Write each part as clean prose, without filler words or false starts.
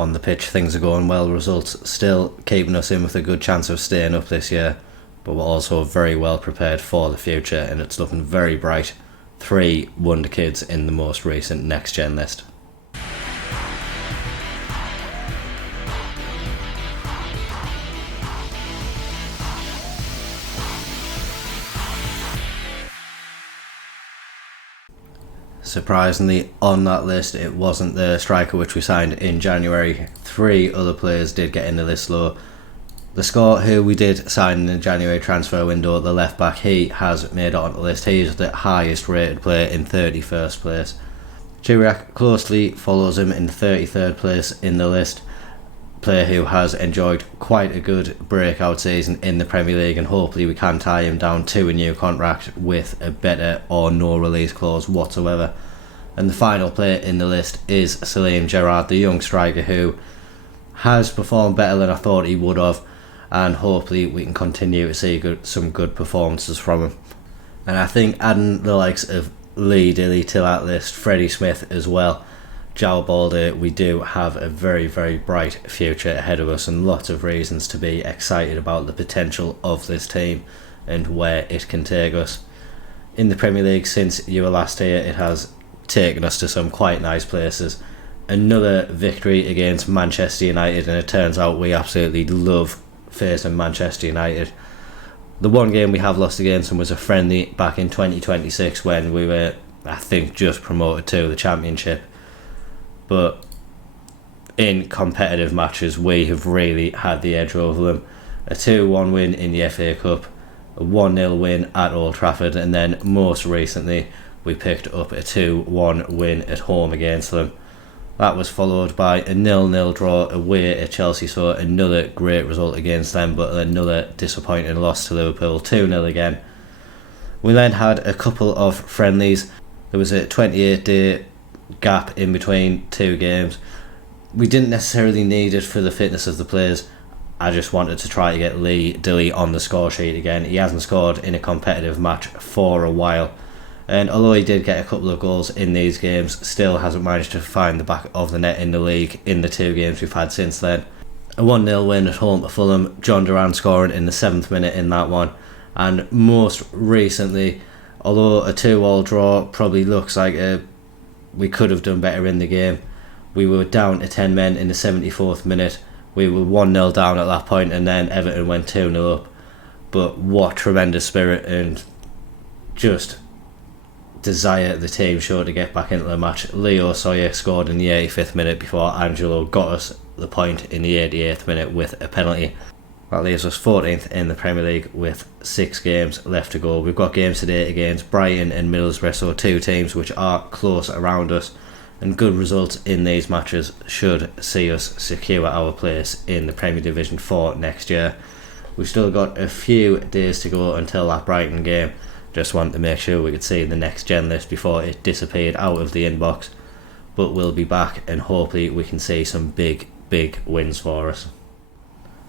on the pitch things are going well, results still keeping us in with a good chance of staying up this year, but we're also very well prepared for the future, and it's looking very bright. 3 wonder kids in the most recent NxGen list. Surprisingly, on that list, it wasn't the striker which we signed in January. 3 other players did get into this low. The score who we did sign in the January transfer window, the left back, he has made it on the list. He is the highest rated player in 31st place. Chiriak closely follows him in 33rd place in the list. Player who has enjoyed quite a good breakout season in the Premier League, and hopefully we can tie him down to a new contract with a better or no release clause whatsoever. And the final player in the list is Salim Gerrard, the young striker who has performed better than I thought he would have, and hopefully we can continue to see some good performances from him. And I think adding the likes of Lee Dilly to that list, Freddie Smith as well, João Balde, we do have a very, very bright future ahead of us, and lots of reasons to be excited about the potential of this team and where it can take us. In the Premier League, since you were last here, it has taken us to some quite nice places. Another victory against Manchester United, and it turns out we absolutely love facing Manchester United. The one game we have lost against them was a friendly back in 2026 when we were, I think, just promoted to the Championship. But in competitive matches, we have really had the edge over them. A 2-1 win in the FA Cup, a 1-0 win at Old Trafford, and then most recently we picked up a 2-1 win at home against them. That was followed by a 0-0 draw away at Chelsea, so another great result against them, but another disappointing loss to Liverpool, 2-0 again. We then had a couple of friendlies. There was a 28-day gap in between 2 games. We didn't necessarily need it for the fitness of the players. I just wanted to try to get Lee Dilly on the score sheet again. He hasn't scored in a competitive match for a while, and although he did get a couple of goals in these games, still hasn't managed to find the back of the net in the league in the 2 games we've had since then. A 1-0 win at home to Fulham, John Duran scoring in the 7th minute in that one, and most recently, although a 2-2 draw probably looks like we could have done better in the game, we were down to 10 men in the 74th minute. We were 1-0 down at that point, and then Everton went 2-0 up. But what tremendous spirit and just desire the team showed to get back into the match. Leo Sawyer scored in the 85th minute before Angelo got us the point in the 88th minute with a penalty. That leaves us 14th in the Premier League with 6 games left to go. We've got games today against Brighton and Middlesbrough, so 2 teams which are close around us, and good results in these matches should see us secure our place in the Premier Division for next year. We've still got a few days to go until that Brighton game. Just wanted to make sure we could see the NxGen list before it disappeared out of the inbox, but we'll be back and hopefully we can see some big wins for us.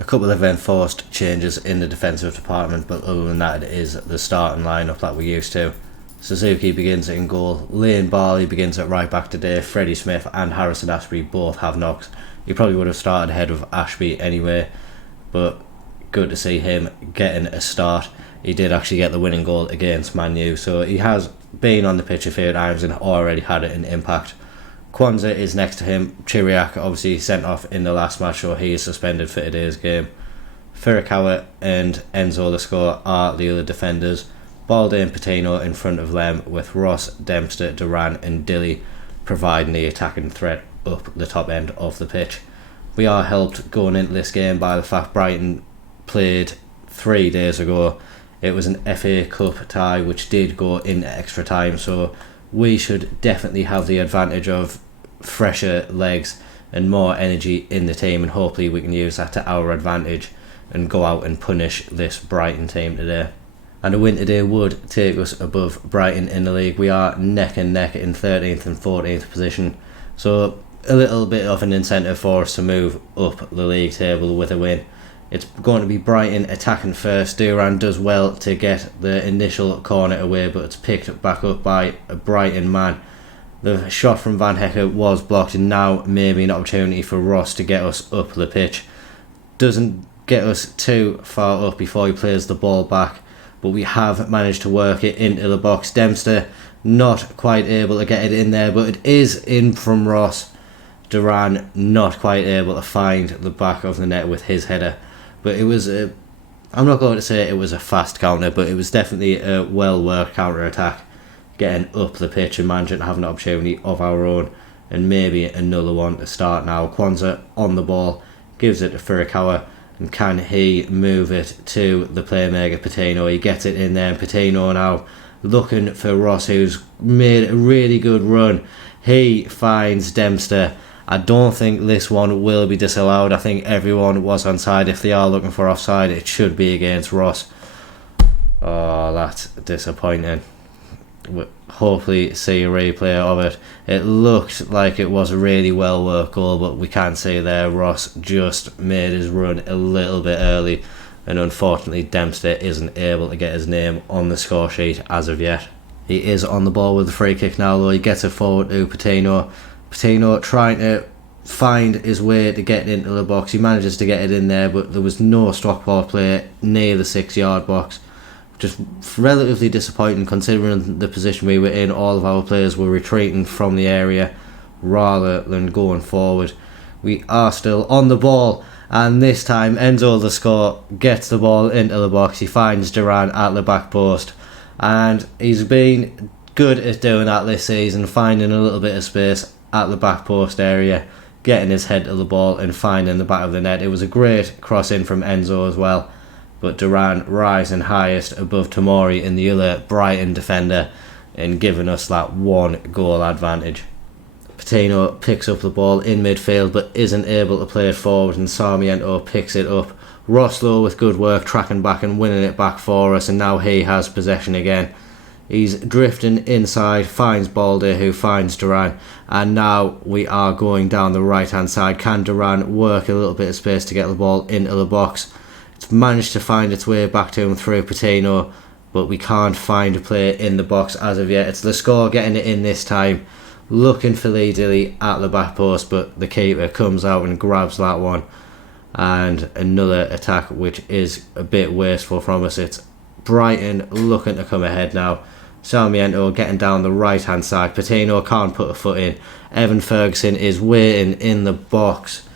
A couple of enforced changes in the defensive department, but other than that, it is the starting lineup that we're used to. Suzuki begins in goal, Liam Barley begins at right back today, Freddie Smith and Harrison Ashby both have knocks. He probably would have started ahead of Ashby anyway, but good to see him getting a start. He did actually get the winning goal against Man U, so he has been on the pitch a few times and already had an impact. Kwanzaa is next to him. Chiriak obviously sent off in the last match, so he is suspended for today's game. Furukawa and Enzo the score are the other defenders. Balde and Patino in front of them, with Ross, Dempster, Duran and Dilly providing the attacking threat up the top end of the pitch. We are helped going into this game by the fact Brighton played 3 days ago. It was an FA Cup tie which did go in extra time, so we should definitely have the advantage of fresher legs and more energy in the team, and hopefully we can use that to our advantage and go out and punish this Brighton team today. And a win today would take us above Brighton in the league. We are neck and neck in 13th and 14th position, so a little bit of an incentive for us to move up the league table with a win. It's going to be Brighton attacking first. Duran does well to get the initial corner away, but it's picked back up by a Brighton man. The shot from Van Hecke was blocked, and now maybe an opportunity for Ross to get us up the pitch. Doesn't get us too far up before he plays the ball back, but we have managed to work it into the box. Dempster not quite able to get it in there, but it is in from Ross. Duran not quite able to find the back of the net with his header, but it was I'm not going to say it was a fast counter, but it was definitely a well worked counter attack, getting up the pitch and managing to have an opportunity of our own, and maybe another one to start now. Kwanzaa on the ball, gives it to Furukawa, and can he move it to the playmaker Patino? He gets it in there, and Patino now looking for Ross, who's made a really good run. He finds Dempster. I don't think this one will be disallowed. I think everyone was onside. If they are looking for offside, it should be against Ross. Oh, that's disappointing. We'll hopefully see a replay of it. It looked like it was a really well worked goal, but we can't see there. Ross just made his run a little bit early, and unfortunately Dempster isn't able to get his name on the score sheet as of yet. He is on the ball with the free kick now, though. He gets it forward to Patino. Patino trying to find his way to get into the box. He manages to get it in there, but there was no Stockport player near the 6-yard box. Just relatively disappointing considering the position we were in. All of our players were retreating from the area rather than going forward. We are still on the ball, and this time Enzo the score gets the ball into the box. He finds Duran at the back post, and he's been good at doing that this season, finding a little bit of space at the back post area, getting his head to the ball and finding the back of the net. It was a great cross in from Enzo as well, but Duran rising highest above Tomori in the other Brighton defender and giving us that 1 goal advantage. Patino picks up the ball in midfield but isn't able to play it forward, and Sarmiento picks it up. Roslow with good work tracking back and winning it back for us, and now he has possession again. He's drifting inside, finds Balde, who finds Duran, and now we are going down the right hand side. Can Duran work a little bit of space to get the ball into the box? It's managed to find its way back to him through Patino, but we can't find a player in the box as of yet. It's the score getting it in this time, looking for Lee Dilly at the back post, but the keeper comes out and grabs that one. And another attack which is a bit wasteful from us. It's Brighton looking to come ahead now. Sarmiento getting down the right hand side. Patino can't put a foot in. Evan Ferguson is waiting in the box,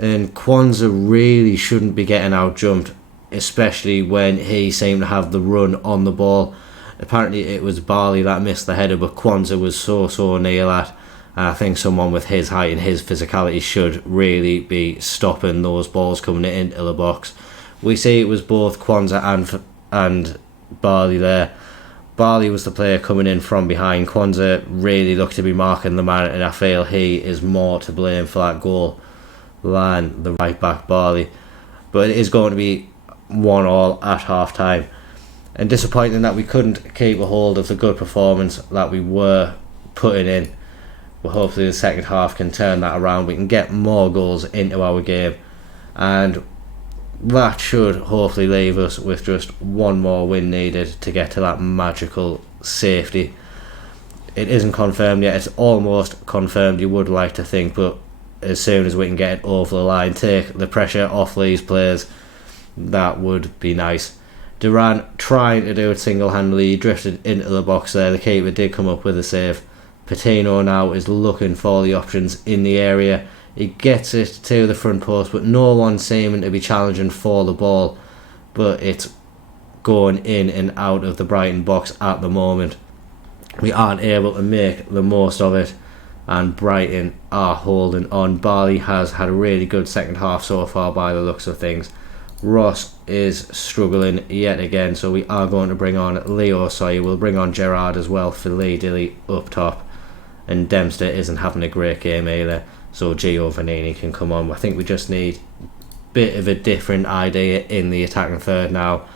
and Kwanzaa really shouldn't be getting out jumped, especially when he seemed to have the run on the ball. Apparently it was Barley that missed the header, but Kwanzaa was so near that, and I think someone with his height and his physicality should really be stopping those balls coming into the box. We see it was both Kwanzaa and Barley there. Barley was the player coming in from behind. Kwanzaa really looked to be marking the man, and I feel he is more to blame for that goal than the right back Barley. But it is going to be 1-1 at half time, and disappointing that we couldn't keep a hold of the good performance that we were putting in. But hopefully the second half can turn that around. We can get more goals into our game, and that should hopefully leave us with just one more win needed to get to that magical safety. It isn't confirmed yet. It's almost confirmed, you would like to think, but as soon as we can get it over the line, take the pressure off these players, that would be nice. Duran trying to do it single-handedly. He drifted into the box there. The keeper did come up with a save. Patino now is looking for the options in the area. He gets it to the front post, but no one seeming to be challenging for the ball, but it's going in and out of the Brighton box at the moment. We aren't able to make the most of it, and Brighton are holding on. Barley has had a really good second half so far by the looks of things. Ross is struggling yet again, so we are going to bring on Leo Sawyer. We'll bring on Gerrard as well for Lee Dilly up top, and Dempster isn't having a great game either, so Gio Vanini can come on. I think we just need a bit of a different idea in the attacking third now.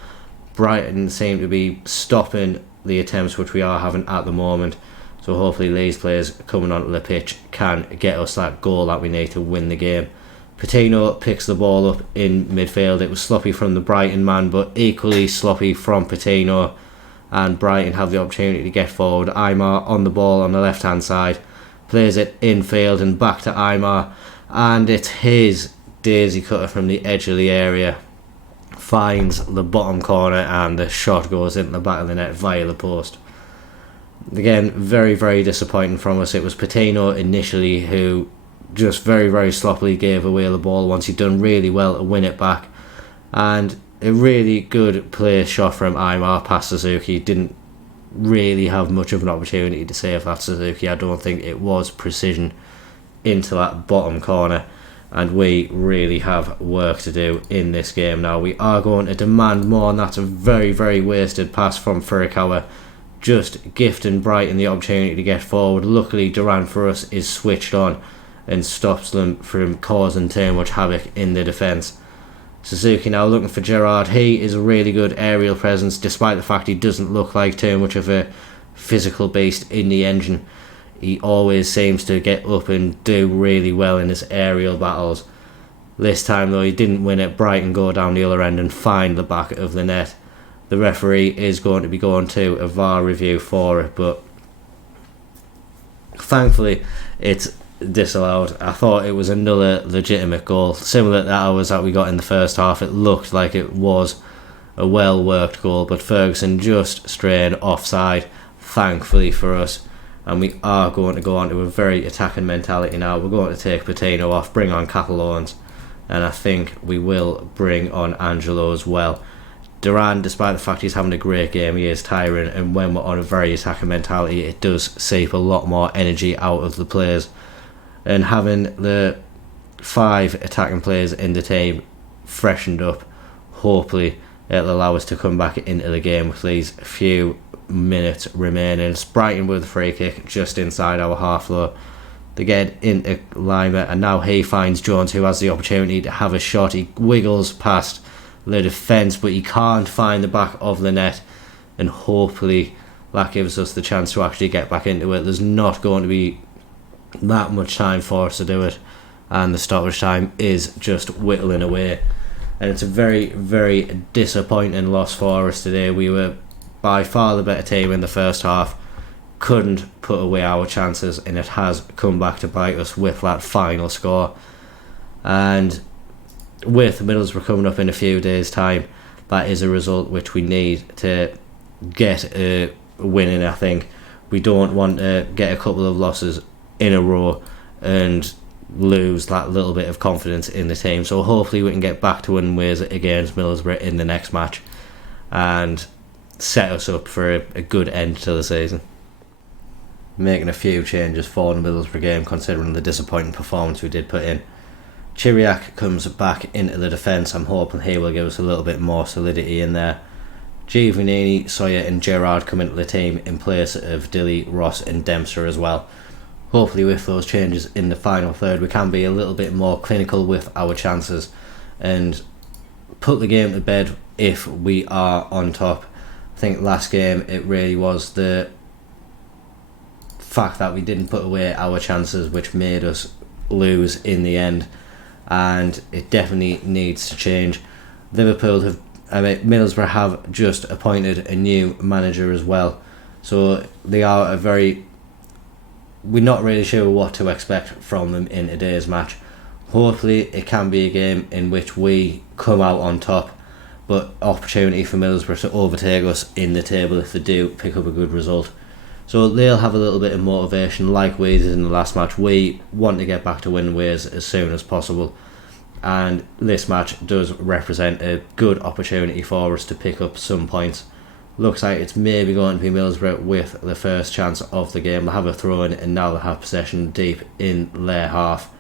Brighton seem to be stopping the attempts which we are having at the moment, so hopefully these players coming onto the pitch can get us that goal that we need to win the game. Patino picks the ball up in midfield. It was sloppy from the Brighton man, but equally sloppy from Patino, and Brighton have the opportunity to get forward. Aymar on the ball on the left hand side. plays it infield and back to Aymar, and it's his daisy cutter from the edge of the area, finds the bottom corner, and the shot goes into the back of the net via the post. Again, very, very disappointing from us. It was Patino initially who just very, very sloppily gave away the ball once he'd done really well to win it back, and a really good play shot from Aymar past Suzuki. Didn't really have much of an opportunity to save that Suzuki. I don't think it was precision into that bottom corner, and we really have work to do in this game now. We are going to demand more, and that's a very, very wasted pass from Furukawa, just gifting Brighton the opportunity to get forward. Luckily, Duran for us is switched on and stops them from causing too much havoc in the defence. Suzuki now looking for Gerrard. He is a really good aerial presence, despite the fact he doesn't look like too much of a physical beast in the engine. He always seems to get up and do really well in his aerial battles. This time though, he didn't win it. Brighton go down the other end and find the back of the net. The referee is going to be going to a VAR review for it, but thankfully it's disallowed. I thought it was another legitimate goal, similar to ours that we got in the first half. It looked like it was a well worked goal, but Ferguson just strayed offside, thankfully for us, and we are going to go on to a very attacking mentality now. We're going to take Patino off, bring on Catalans, and I think we will bring on Angelo as well. Duran, despite the fact he's having a great game, he is tiring, and when we're on a very attacking mentality, it does seep a lot more energy out of the players. And having the 5 attacking players in the team freshened up, hopefully it'll allow us to come back into the game with these few minutes remaining. It's Brighton with a free kick just inside our half low. They get into Lima, and now he finds Jones, who has the opportunity to have a shot. He wiggles past the defence, but he can't find the back of the net, and hopefully that gives us the chance to actually get back into it. There's not going to be that much time for us to do it, and the stoppage time is just whittling away, and it's a very, very disappointing loss for us today. We were by far the better team in the first half, couldn't put away our chances, and it has come back to bite us with that final score. And with Middlesbrough coming up in a few days' time, that is a result which we need to get a win in. I think we don't want to get a couple of losses in a row and lose that little bit of confidence in the team. So hopefully we can get back to winning ways against Middlesbrough in the next match and set us up for a good end to the season. Making a few changes for the Middlesbrough game, considering the disappointing performance we did put in. Chiriak comes back into the defence. I'm hoping he will give us a little bit more solidity in there. Giovannini, Sawyer and Gerrard come into the team in place of Dilly, Ross and Dempster as well. Hopefully with those changes in the final third we can be a little bit more clinical with our chances and put the game to bed if we are on top. I think last game it really was the fact that we didn't put away our chances which made us lose in the end, and it definitely needs to change. Middlesbrough have just appointed a new manager as well, so they are we're not really sure what to expect from them in today's match. Hopefully it can be a game in which we come out on top, but opportunity for Middlesbrough to overtake us in the table if they do pick up a good result. So they'll have a little bit of motivation like we did in the last match. We want to get back to winning ways as soon as possible, and this match does represent a good opportunity for us to pick up some points. Looks like it's maybe going to be Middlesbrough with the first chance of the game. They'll have a throw in and now they'll have possession deep in their half.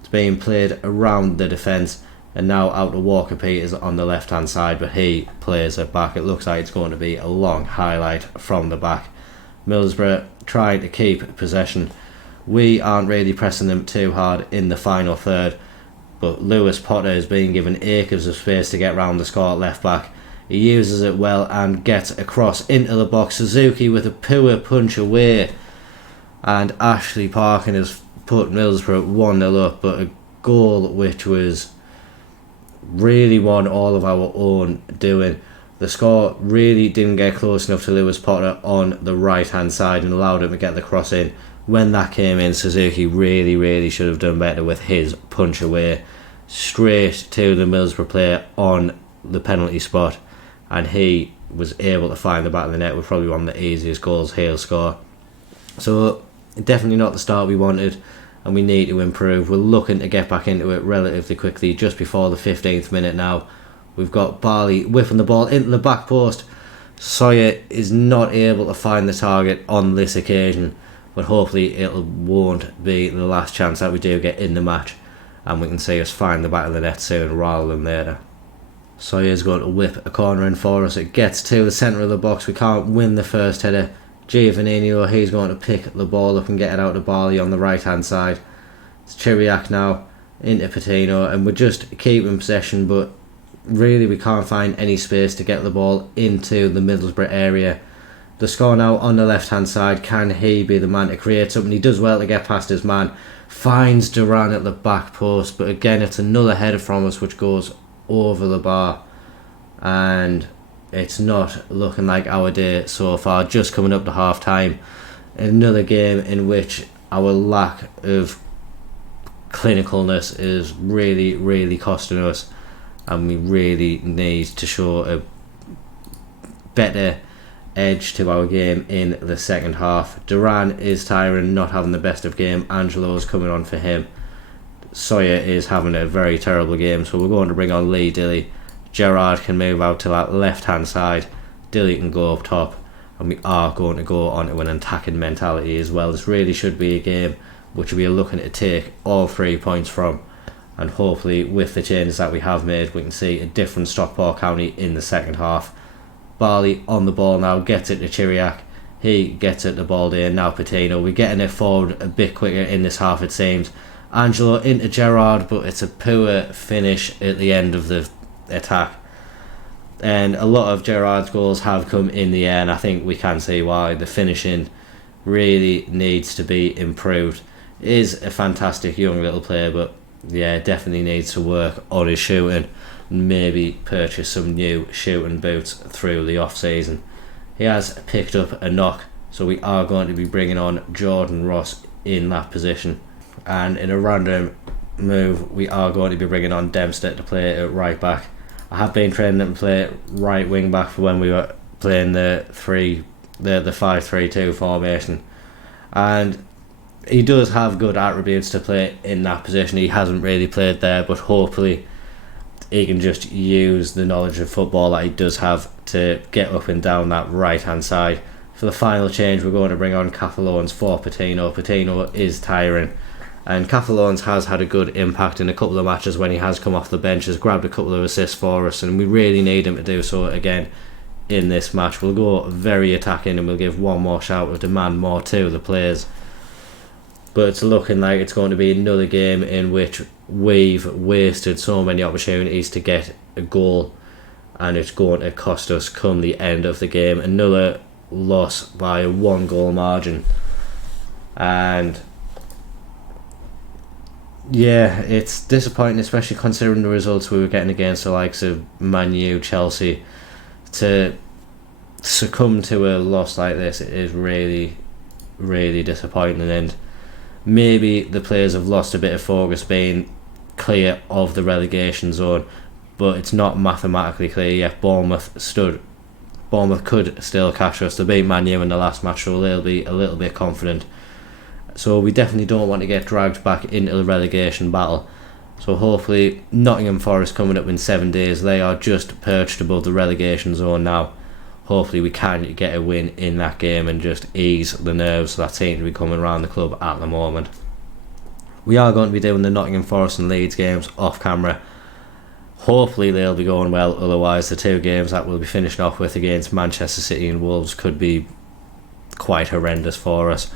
It's being played around the defence, and now out to Walker Peters on the left hand side, but he plays it back. It looks like it's going to be a long highlight from the back. Middlesbrough trying to keep possession. We aren't really pressing them too hard in the final third, but Lewis Potter is being given acres of space to get round the score at left back. He uses it well and gets across into the box. Suzuki with a poor punch away, and Ashley Parkin has put Middlesbrough 1-0 up, but a goal which was really one all of our own doing. The score really didn't get close enough to Lewis Potter on the right hand side and allowed him to get the cross in, when that came in, Suzuki really should have done better with his punch away straight to the Middlesbrough player on the penalty spot, and he was able to find the back of the net with probably one of the easiest goals he'll score. So definitely not the start we wanted, and we need to improve. We're looking to get back into it relatively quickly, just before the 15th minute now. We've got Barley whipping the ball into the back post. Sawyer is not able to find the target on this occasion, but hopefully it won't be the last chance that we do get in the match, and we can see us find the back of the net soon rather than later. Sawyer's going to whip a corner in for us. It gets to the centre of the box. We can't win the first header. Giovannino, he's going to pick the ball up and get it out to Barley on the right hand side. It's Chiriac now into Patino, and we're just keeping possession, but really we can't find any space to get the ball into the Middlesbrough area. The score now on the left hand side. Can he be the man to create something? He does well to get past his man. Finds Duran at the back post, but again it's another header from us which goes over the bar, and it's not looking like our day so far. Just coming up to half time, another game in which our lack of clinicalness is really costing us, and we really need to show a better edge to our game in the second half. Duran is tiring, not having the best of game. Angelo's coming on for him. Sawyer is having a very terrible game, so we're going to bring on Lee Dilly. Gerrard can move out to that left hand side. Dilly can go up top, and we are going to go on to an attacking mentality as well. This really should be a game which we are looking to take all 3 points from, and hopefully with the changes that we have made we can see a different Stockport County in the second half. Barley on the ball now, gets it to Chiriac. He gets it to Baldy, and now Patino. We're getting it forward a bit quicker in this half it seems. Angelo into Gerrard, but it's a poor finish at the end of the attack. And a lot of Gerrard's goals have come in the air, and I think we can see why. The finishing really needs to be improved. Is a fantastic young little player, but yeah, definitely needs to work on his shooting and maybe purchase some new shooting boots through the off season. He has picked up a knock, so we are going to be bringing on Jordan Ross in that position. And in a random move, we are going to be bringing on Dempster to play at right back. I have been training him to play right wing back for when we were playing the 5-3-2 formation, and he does have good attributes to play in that position. He hasn't really played there, but hopefully he can just use the knowledge of football that he does have to get up and down that right hand side. For the final change, we're going to bring on Catalones for Patino. Patino is tiring, and Catalones has had a good impact in a couple of matches when he has come off the bench, has grabbed a couple of assists for us, and we really need him to do so again in this match. We'll go very attacking, and we'll give one more shout to demand more to the players. But it's looking like it's going to be another game in which we've wasted so many opportunities to get a goal, and it's going to cost us come the end of the game. Another loss by a 1 goal margin, and yeah, it's disappointing, especially considering the results we were getting against the likes of Man U, Chelsea. To succumb to a loss like this, it is really disappointing, and maybe the players have lost a bit of focus being clear of the relegation zone, but it's not mathematically clear yet. Bournemouth could still catch us. They beat Man U in the last match, so they'll be a little bit confident. So we definitely don't want to get dragged back into the relegation battle. So hopefully Nottingham Forest coming up in 7 days. They are just perched above the relegation zone now. Hopefully we can get a win in that game and just ease the nerves that seem to be coming around the club at the moment. We are going to be doing the Nottingham Forest and Leeds games off camera. Hopefully they'll be going well, otherwise the 2 games that we'll be finishing off with against Manchester City and Wolves could be quite horrendous for us.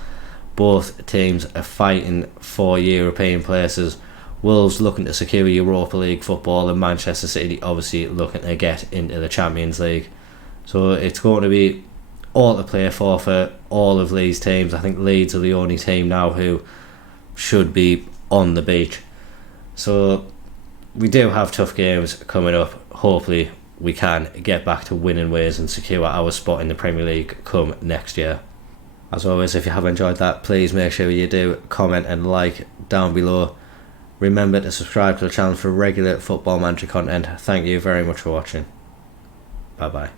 Both teams are fighting for European places. Wolves looking to secure Europa League football, and Manchester City obviously looking to get into the Champions League. So it's going to be all to play for all of these teams. I think Leeds are the only team now who should be on the beach. So we do have tough games coming up. Hopefully we can get back to winning ways and secure our spot in the Premier League come next year. As always, if you have enjoyed that, please make sure you do comment and like down below. Remember to subscribe to the channel for regular Football Manager content. Thank you very much for watching. Bye bye.